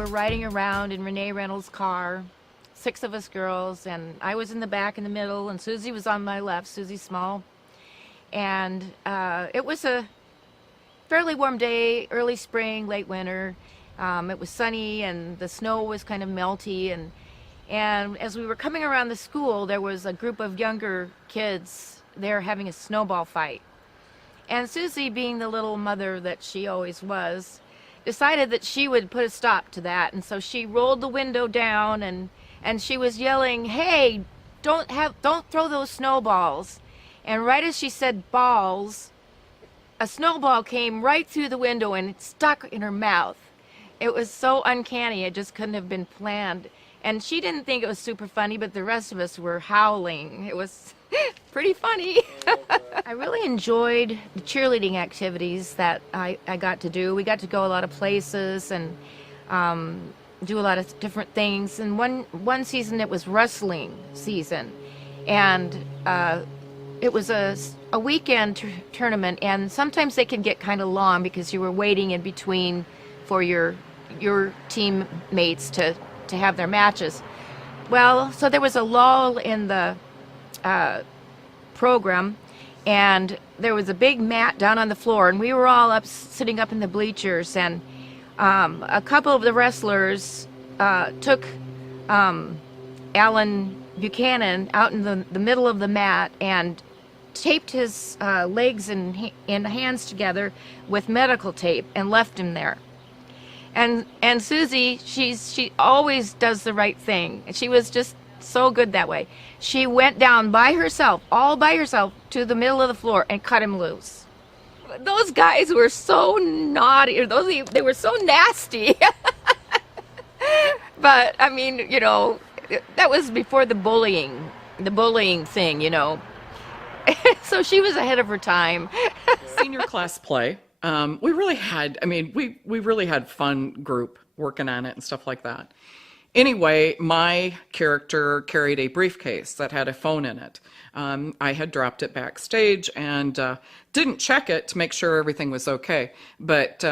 were riding around in Renee Reynolds' car, 6 of us girls, and I was in the back in the middle, and Susie was on my left, Susie Small. And it was a fairly warm day, early spring, late winter. It was sunny, and the snow was kind of melty. And as we were coming around the school, there was a group of younger kids there having a snowball fight. And Susie, being the little mother that she always was, decided that she would put a stop to that. And so she rolled the window down, and she was yelling, "Hey, don't throw those snowballs." And right as she said balls, a snowball came right through the window and it stuck in her mouth. It was so uncanny, it just couldn't have been planned. And she didn't think it was super funny, but the rest of us were howling. It was pretty funny. I really enjoyed the cheerleading activities that I got to do. We got to go a lot of places and do a lot of different things. And one season it was wrestling season. And it was a weekend tournament, and sometimes they can get kind of long because you were waiting in between for your teammates to have their matches. Well, so there was a lull in the program, and there was a big mat down on the floor, and we were all sitting up in the bleachers, and a couple of the wrestlers took Alan Buchanan out in the middle of the mat and taped his legs and hands together with medical tape and left him there. And Susie, she always does the right thing. She was just so good that way. She went down by herself, all by herself, to the middle of the floor and cut him loose. Those guys were so naughty, or they were so nasty. But I mean, you know, that was before the bullying thing, you know. So she was ahead of her time. Senior class play. We really had fun group working on it and stuff like that. Anyway, my character carried a briefcase that had a phone in it. I had dropped it backstage and didn't check it to make sure everything was okay. But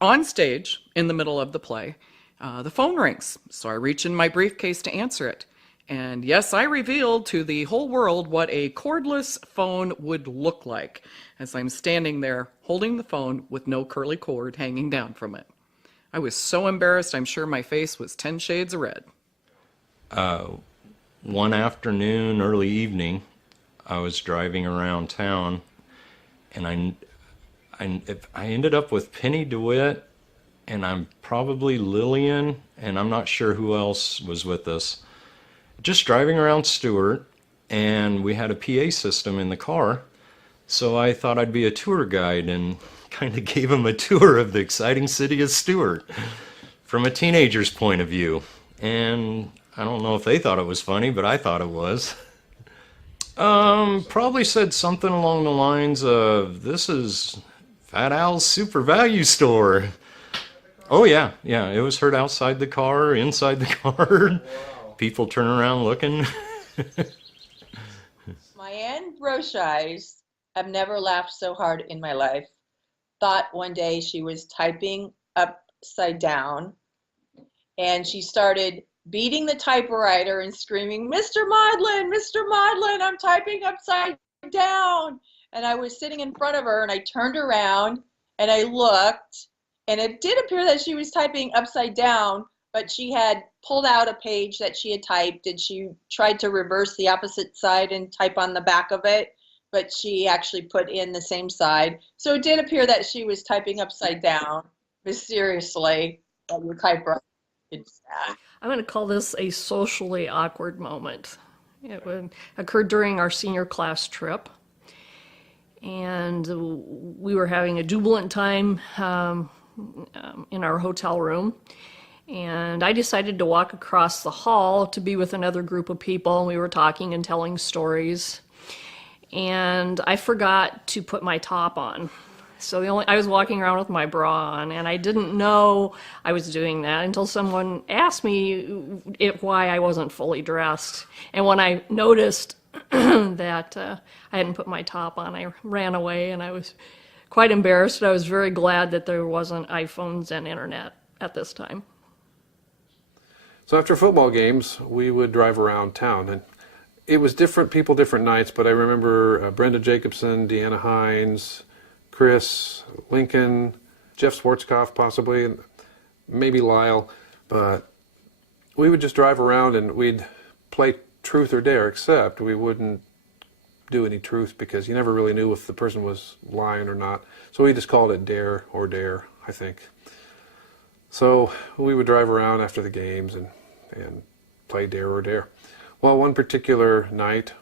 on stage, in the middle of the play, the phone rings. So I reach in my briefcase to answer it. And yes, I revealed to the whole world what a cordless phone would look like as I'm standing there holding the phone with no curly cord hanging down from it. I was so embarrassed, I'm sure my face was 10 shades of red. One afternoon, early evening, I was driving around town, and I ended up with Penny DeWitt, and I'm probably Lillian, and I'm not sure who else was with us. Just driving around Stuart, and we had a PA system in the car, so I thought I'd be a tour guide and kind of gave them a tour of the exciting city of Stuart from a teenager's point of view. And I don't know if they thought it was funny, but I thought it was. Probably said something along the lines of, "This is Fat Al's Super Value Store." Oh yeah, it was heard outside the car, inside the car. People turn around looking. My Aunt Broshise, I've never laughed so hard in my life, thought one day she was typing upside down, and she started beating the typewriter and screaming, "Mr. Maudlin, I'm typing upside down." And I was sitting in front of her, and I turned around and I looked, and it did appear that she was typing upside down, but she had pulled out a page that she had typed, and she tried to reverse the opposite side and type on the back of it, but she actually put in the same side. So it did appear that she was typing upside down, mysteriously, on your typewriter. I'm going to call this a socially awkward moment. It occurred during our senior class trip, and we were having a jubilant time in our hotel room. And I decided to walk across the hall to be with another group of people, and we were talking and telling stories. And I forgot to put my top on. So I was walking around with my bra on, and I didn't know I was doing that until someone asked me why I wasn't fully dressed. And when I noticed that I hadn't put my top on, I ran away, and I was quite embarrassed. I was very glad that there wasn't iPhones and internet at this time. So after football games, we would drive around town, and it was different people, different nights, but I remember Brenda Jacobson, Deanna Hines, Chris, Lincoln, Jeff Schwarzkopf possibly, and maybe Lyle, but we would just drive around and we'd play truth or dare, except we wouldn't do any truth because you never really knew if the person was lying or not. So we just called it dare or dare, I think. So we would drive around after the games and play dare or dare. Well, one particular night,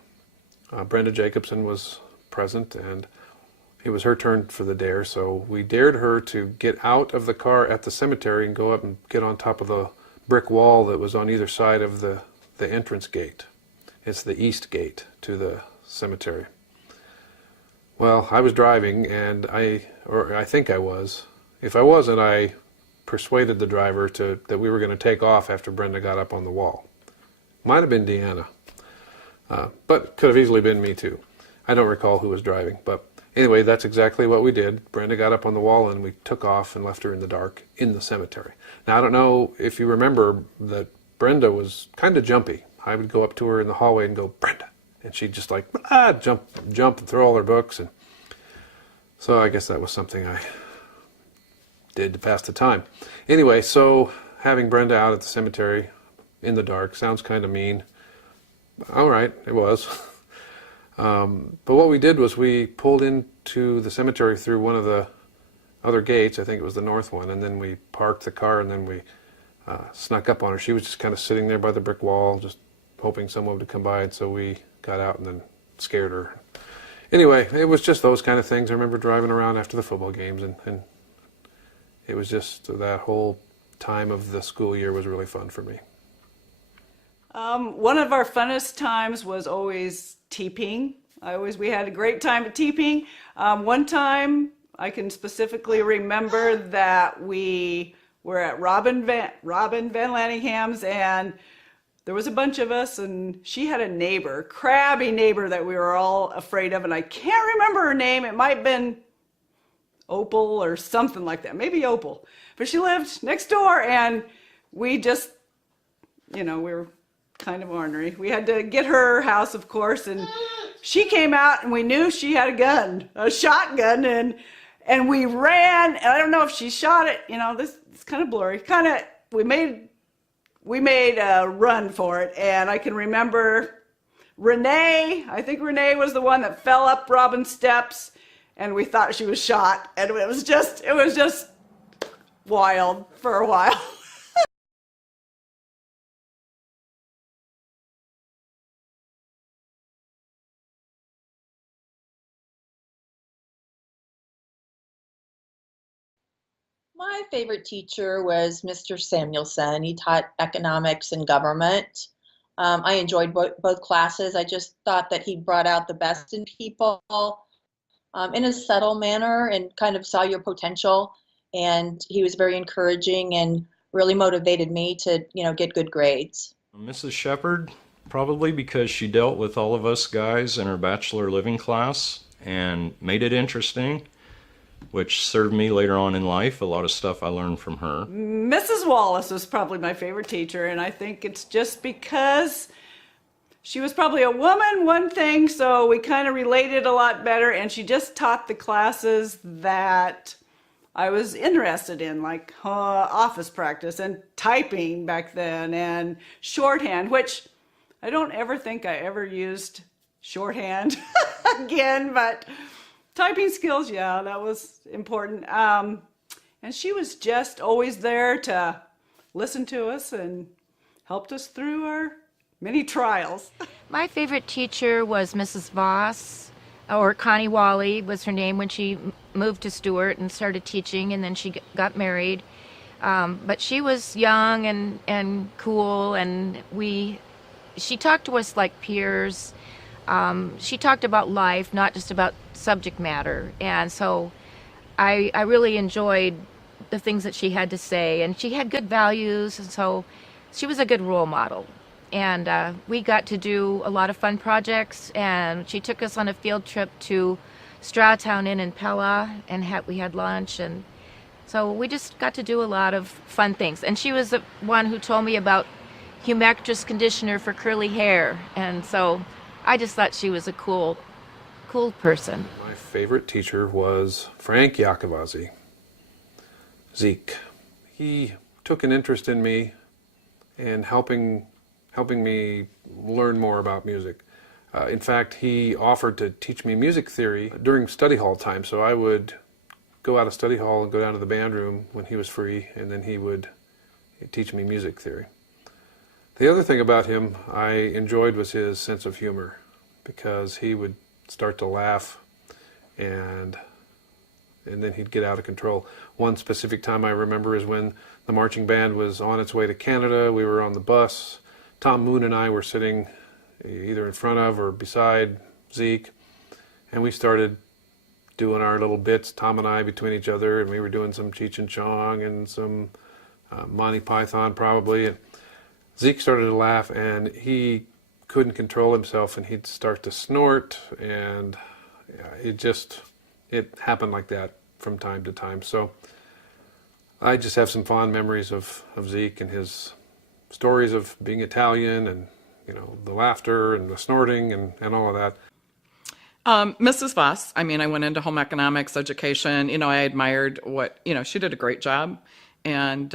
Brenda Jacobson was present and it was her turn for the dare. So we dared her to get out of the car at the cemetery and go up and get on top of the brick wall that was on either side of the entrance gate. It's the east gate to the cemetery. Well, I was driving and I think I was. If I wasn't, I persuaded the driver that we were going to take off after Brenda got up on the wall. Might have been Deanna, but could have easily been me too. I don't recall who was driving, but anyway, that's exactly what we did. Brenda got up on the wall and we took off and left her in the dark in the cemetery. Now, I don't know if you remember that Brenda was kind of jumpy. I would go up to her in the hallway and go, "Brenda," and she'd just like jump and throw all her books. And so I guess that was something I did to pass the time. Anyway, so having Brenda out at the cemetery in the dark sounds kind of mean. All right, it was. But what we did was we pulled into the cemetery through one of the other gates. I think it was the north one, and then we parked the car and then we snuck up on her. She was just kind of sitting there by the brick wall, just hoping someone would come by, and so we got out and then scared her. Anyway, it was just those kind of things. I remember driving around after the football games, and it was just that whole time of the school year was really fun for me. One of our funnest times was always teeping. We had a great time at teeping. One time I can specifically remember that we were at Robin Van Lanningham's, and there was a bunch of us, and she had a neighbor, crabby neighbor that we were all afraid of, and I can't remember her name. It might have been Opal or something like that, maybe Opal. But she lived next door, and we just, we were kind of ornery. We had to get her house, of course, and she came out, and we knew she had a gun, a shotgun, and we ran. And I don't know if she shot it. This it's kind of blurry. We made a run for it, and I can remember Renee. I think Renee was the one that fell up Robin's steps, and we thought she was shot, and it was just wild for a while. My favorite teacher was Mr. Samuelson. He taught economics and government. I enjoyed both classes. I just thought that he brought out the best in people in a subtle manner and kind of saw your potential. And he was very encouraging and really motivated me to, get good grades. Mrs. Shepard, probably because she dealt with all of us guys in her bachelor living class and made it interesting, which served me later on in life. A lot of stuff I learned from her. Mrs. Wallace was probably my favorite teacher, and I think it's just because she was probably a woman, one thing, so we kind of related a lot better, and she just taught the classes that I was interested in, like office practice and typing back then, and shorthand, which I don't ever think I ever used shorthand again, but typing skills, yeah, that was important. And she was just always there to listen to us and helped us through our many trials. My favorite teacher was Mrs. Voss, or Connie Wally was her name when she moved to Stuart and started teaching, and then she got married. But she was young and cool, and she talked to us like peers. She talked about life, not just about subject matter, and so I really enjoyed the things that she had to say, and she had good values, and so she was a good role model. And we got to do a lot of fun projects, and she took us on a field trip to Strawtown Inn in Pella, and we had lunch, and so we just got to do a lot of fun things. And she was the one who told me about humectress conditioner for curly hair. And so I just thought she was a cool person. My favorite teacher was Frank Iacovazzi, Zeke. He took an interest in me and helping me learn more about music. In fact, he offered to teach me music theory during study hall time, so I would go out of study hall and go down to the band room when he was free, and then he would teach me music theory. The other thing about him I enjoyed was his sense of humor, because he would start to laugh and then he'd get out of control. One specific time I remember is when the marching band was on its way to Canada. We were on the bus. Tom Moon and I were sitting either in front of or beside Zeke, and we started doing our little bits, Tom and I, between each other, and we were doing some Cheech and Chong and some Monty Python probably, and Zeke started to laugh, and he couldn't control himself, and he'd start to snort, and it happened like that from time to time. So I just have some fond memories of Zeke and his stories of being Italian, and the laughter and the snorting and all of that. Mrs. Voss, I went into home economics education. I admired she did a great job, and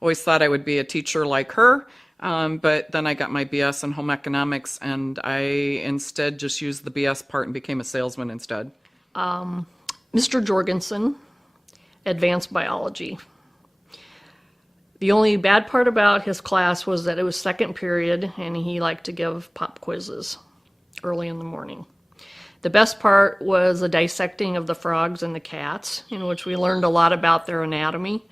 always thought I would be a teacher like her. But then I got my BS in home economics, and I instead just used the BS part and became a salesman instead. Mr. Jorgensen, advanced biology. The only bad part about his class was that it was second period, and he liked to give pop quizzes early in the morning. The best part was the dissecting of the frogs and the cats, in which we learned a lot about their anatomy,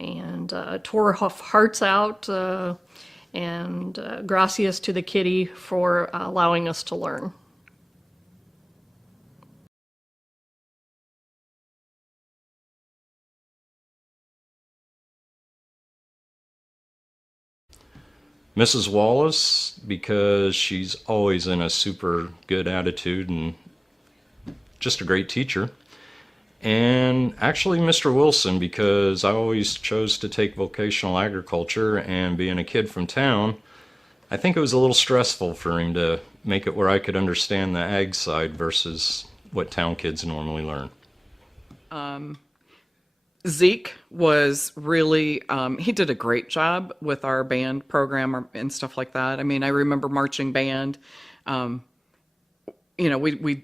and tore hearts out, and gracias to the kitty for allowing us to learn. Mrs. Wallace, because she's always in a super good attitude and just a great teacher. And actually Mr. Wilson, because I always chose to take vocational agriculture, and being a kid from town, I think it was a little stressful for him to make it where I could understand the ag side versus what town kids normally learn. Zeke was really, he did a great job with our band program and stuff like that. I remember marching band. We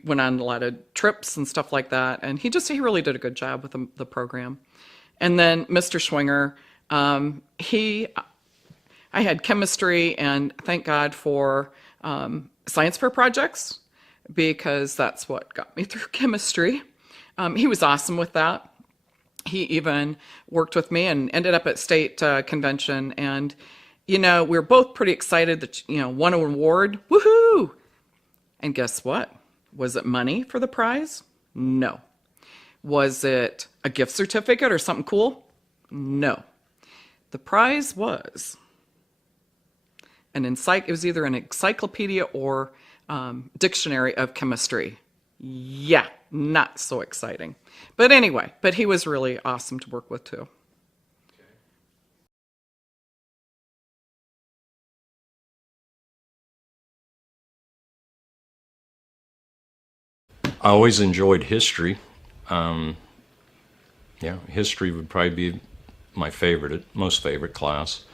went on a lot of trips and stuff like that, and he really did a good job with the program. And then Mr. Schwinger, I had chemistry, and thank God for science fair projects, because that's what got me through chemistry. He was awesome with that. He even worked with me and ended up at state convention, and we were both pretty excited that won an award. Woohoo! And guess what? Was it money for the prize? No. Was it a gift certificate or something cool? No. The prize was it was either an encyclopedia or dictionary of chemistry. Yeah, not so exciting. But anyway, he was really awesome to work with too. I always enjoyed history. History would probably be my most favorite class.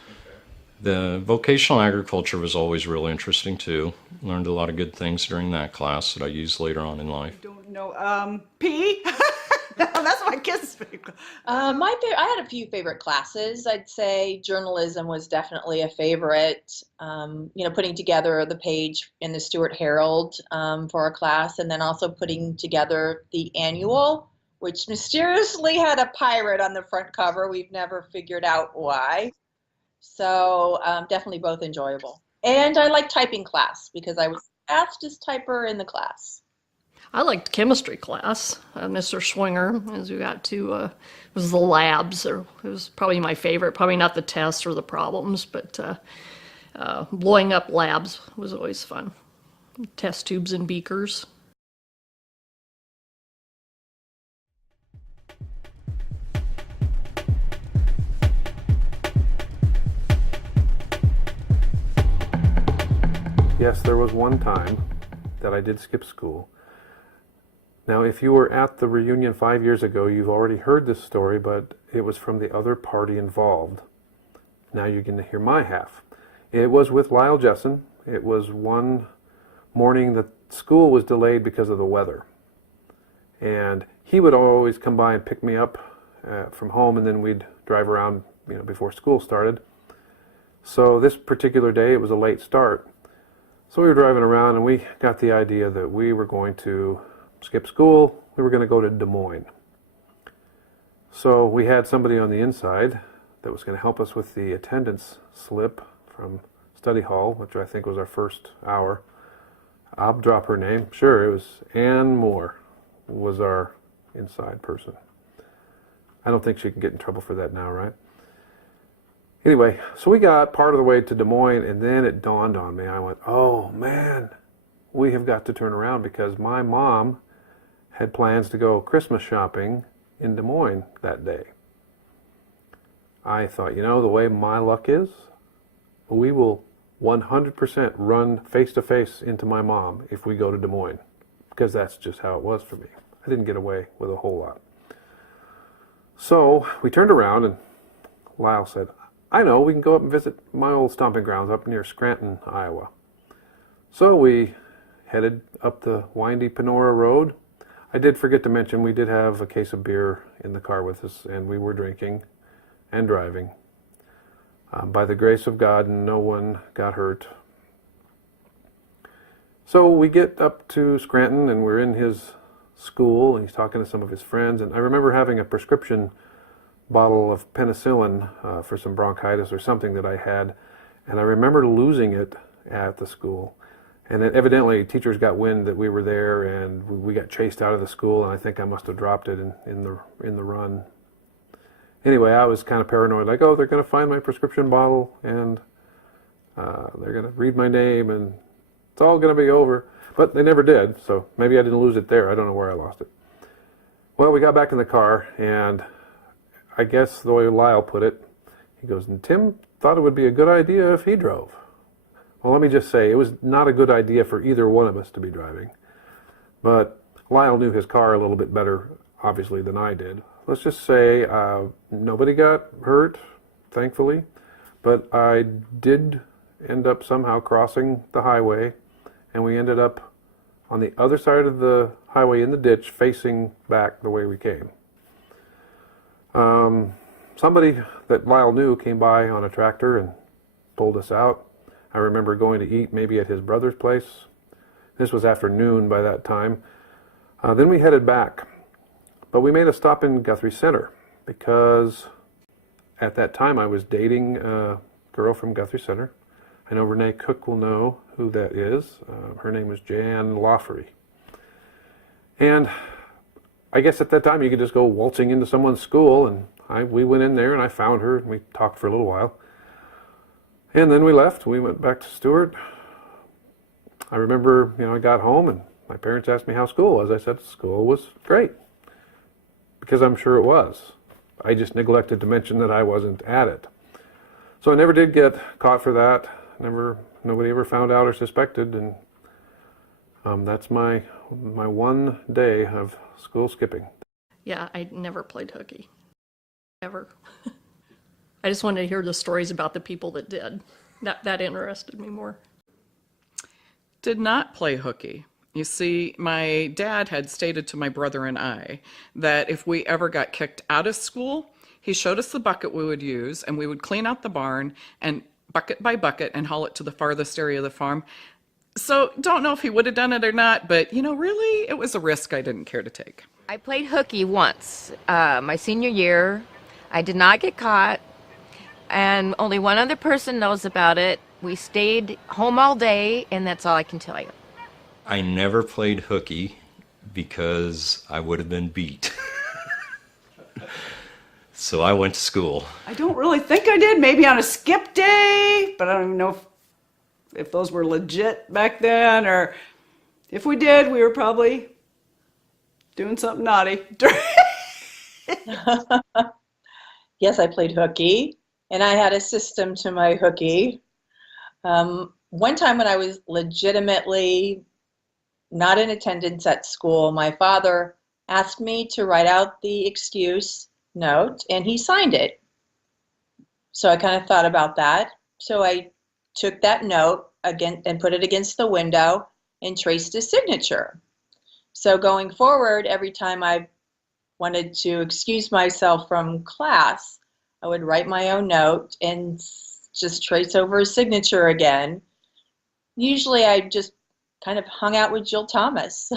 The vocational agriculture was always real interesting too. Learned a lot of good things during that class that I used later on in life. Don't know. P? That's my kid's favorite. I had a few favorite classes. I'd say journalism was definitely a favorite. Putting together the page in the Stuart Herald for our class, and then also putting together the annual, which mysteriously had a pirate on the front cover. We've never figured out why. So definitely both enjoyable. And I liked typing class because I was the fastest typer in the class. I liked chemistry class. Mr. Schwinger, as we got to, was the labs. It was probably my favorite. Probably not the tests or the problems, but blowing up labs was always fun. Test tubes and beakers. Yes, there was one time that I did skip school. Now, if you were at the reunion 5 years ago, you've already heard this story, but it was from the other party involved. Now you're going to hear my half. It was with Lyle Jessen. It was one morning that school was delayed because of the weather. And he would always come by and pick me up from home, and then we'd drive around, before school started. So this particular day, it was a late start. So we were driving around, and we got the idea that we were going to skip school. We were going to go to Des Moines. So we had somebody on the inside that was going to help us with the attendance slip from study hall, which I think was our first hour. I'll drop her name. Sure, it was Ann Moore was our inside person. I don't think she can get in trouble for that now, right? Anyway, so we got part of the way to Des Moines, and then it dawned on me. I went, oh man, we have got to turn around because my mom had plans to go Christmas shopping in Des Moines that day. I thought, the way my luck is, we will 100% run face to face into my mom if we go to Des Moines, because that's just how it was for me. I didn't get away with a whole lot. So we turned around, and Lyle said, I know, we can go up and visit my old stomping grounds up near Scranton, Iowa. So we headed up the windy Panora Road. I did forget to mention we did have a case of beer in the car with us, and we were drinking and driving. By the grace of God, no one got hurt. So we get up to Scranton, and we're in his school, and he's talking to some of his friends. And I remember having a prescription bottle of penicillin for some bronchitis or something that I had, and I remember losing it at the school. And then evidently teachers got wind that we were there, and we got chased out of the school, and I think I must have dropped it in the run. Anyway, I was kind of paranoid, like, oh, they're going to find my prescription bottle, and they're going to read my name, and it's all going to be over. But they never did, so maybe I didn't lose it there. I don't know where I lost it. Well, we got back in the car, and I guess the way Lyle put it, he goes, and Tim thought it would be a good idea if he drove. Well, let me just say, it was not a good idea for either one of us to be driving. But Lyle knew his car a little bit better, obviously, than I did. Let's just say nobody got hurt, thankfully. But I did end up somehow crossing the highway, and we ended up on the other side of the highway in the ditch, facing back the way we came. Somebody that Lyle knew came by on a tractor and pulled us out. I remember going to eat maybe at his brother's place. This was after noon by that time. Then we headed back. But we made a stop in Guthrie Center because at that time I was dating a girl from Guthrie Center. I know Renee Cook will know who that is. Her name was Jan Lawfrey. And I guess at that time you could just go waltzing into someone's school, and we went in there and I found her and we talked for a little while. And then we left. We went back to Stuart. I remember, I got home and my parents asked me how school was. I said school was great, because I'm sure it was. I just neglected to mention that I wasn't at it. So I never did get caught for that. Nobody ever found out or suspected, and that's my one day of school skipping. Yeah, I never played hooky. Ever. I just wanted to hear the stories about the people that did. That interested me more. Did not play hooky. You see, my dad had stated to my brother and I that if we ever got kicked out of school, he showed us the bucket we would use, and we would clean out the barn and bucket by bucket and haul it to the farthest area of the farm. So don't know if he would have done it or not, but really, it was a risk I didn't care to take. I played hooky once, my senior year. I did not get caught, and only one other person knows about it. We stayed home all day, and that's all I can tell you. I never played hooky because I would have been beat. So I went to school. I don't really think I did. Maybe on a skip day, but I don't even know if those were legit back then, or if we did, we were probably doing something naughty. Yes, I played hooky, and I had a system to my hooky. one time when I was legitimately not in attendance at school, my father asked me to write out the excuse note, and he signed it. So I kind of thought about that. So I took that note again and put it against the window and traced his signature. So going forward, every time I wanted to excuse myself from class, I would write my own note and just trace over his signature again. Usually I just kind of hung out with Jill Thomas.